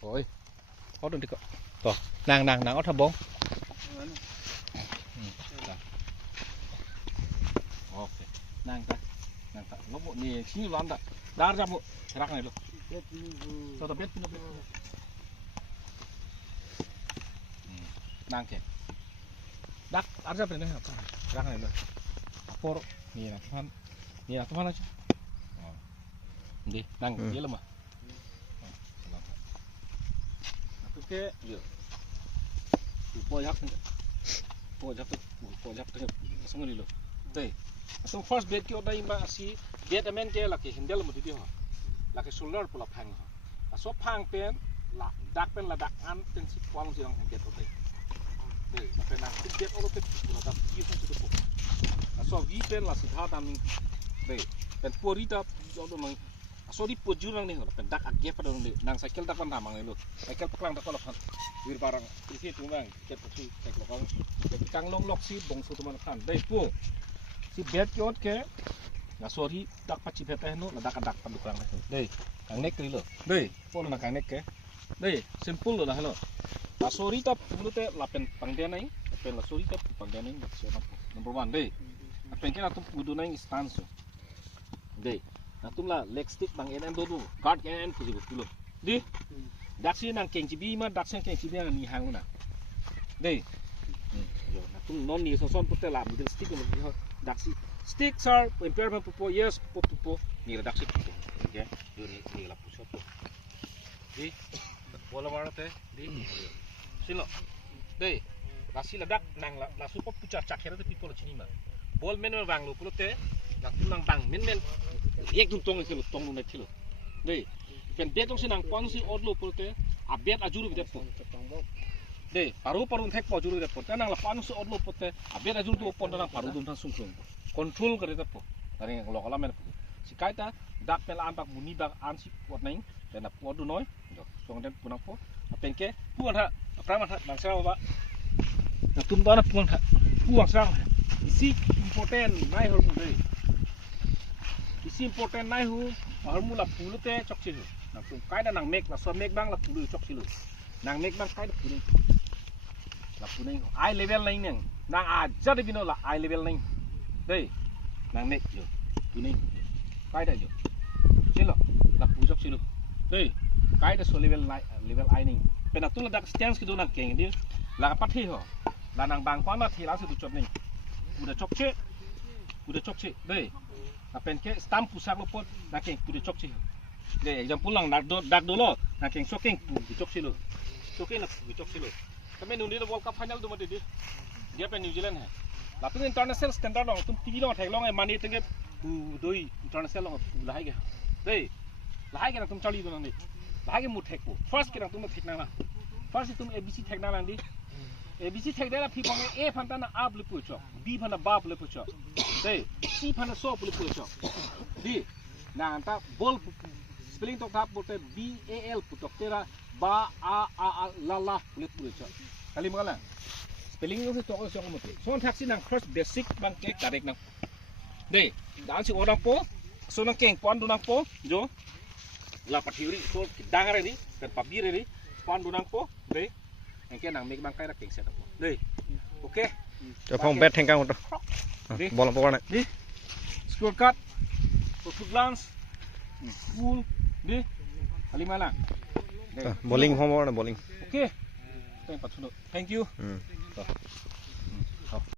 ôi có được đi cọ to nàng ở thầm bông ok nàng ta nó bộ này chính là đá ra bộ rác này luôn cho tao biết nàng kìa đắt ăn ra bên này hả rác này luôn poro nih lah Tuhan aja đi nàng dễ lắm mà cái po jap semua ni lo deh so first bed ki oda imba si bed amen ke la ke hindel mo didi ho la ke solar pula phang ho so phang pen la dak pen la dak an pen si kwang si ang bed oda deh la pen ang bed oda pe pula dak ki so tu so vi pen la si tha dam deh pen porita oda mang so di pojurang nih pen dak agge pada nang cycle dak pan tamang lo cycle peklang dak kolok wir barang isi tungang ket putih tek lokal kang long lok si bong su tuman kan dai pu si bed kyot ke na sorry dak pachi pete no la dak pan dukrang dai kang nek lo dai pol na kang nek ke dai simple lo la halo na sorry ta pulute la pen pangden nai pen la sorry ta pangden nai number 1 dai pen ke na tu pudu nai stance dai na tumla leg stick bang en do guard en puji bulo di daksi nang keng cibi ma daksi keng cibi nang ni hang na dei yo na tum non ni so son putte la middle stick mo di daksi stick sir impairment pupo yes pupo ni la daksi pupo okay yo ni la puso po di bola marate di silo dei daksi la dak nang la su pop pucha chakhera te people chini ma bol men wang lo pulote na tum nang bang men yek tum tong ke lo tong no thilo dei pen betong sinang pon si odlo pulte a bet ajuru bidet pon de paru thek po ajuru bidet pon tanang la pon si odlo putte a bet ajuru tu pon tanang paru dum thang sungsung control kare ta po tari lo kala men si kaita dak pel an bak muni bak an si pot nai dan na podu noi jo song den punang po pen ke puan ha prama ha bang sa ba na tum da na puang sa isi important nai hol mu dei isi important nai hu hol mu la pulute chok chi nang cái đã nang mek là so mek bang là pulu chok silu nang mek bang cái là pulu ai level này nè nang aja de bino là ai level này đây nang mek yo pulu cái đã yo silo là pulu chok silu đây cái đã so level ai này pen tu là dak stance ki do nang keng dia là pat thi ho là nang bang kwa ma thi la su tu chot này udah chok che đây là pen ke stamp pusak lo pot nang keng udah chok che để example lang dak dulu nak yang shocking bucok silo shocking nak bucok silo kami nundi the world cup final tu mati dia pen New Zealand hai lalu international standard long tum TV long thek long ai mani tenge doi international long lahai ke dei lahai ke nak tum chali tu nang ni lahai ke mu thek po first ke nak tum thek nang la first tum ABC thek nang lang di ABC thek dela phi pang A phanta na up le puchok B phana bab le puchok dei C phana so le puchok di na anta bol spelling tok tap bote BAL putok tera ba a la kulit pulicha kali mangala spelling itu tok so ngomote so taxi nang first basic bang ke direct nang de dan si orang po so nang keng pon dunang po jo la pathiuri so dangare ni pen pabire ni pon dunang po de engke nang mek bang kai ra keng set po de okay cho phong bet theng kang to bola po này đi scorecard for foot glance full đi kali malang bowling phong po này bowling okay thank you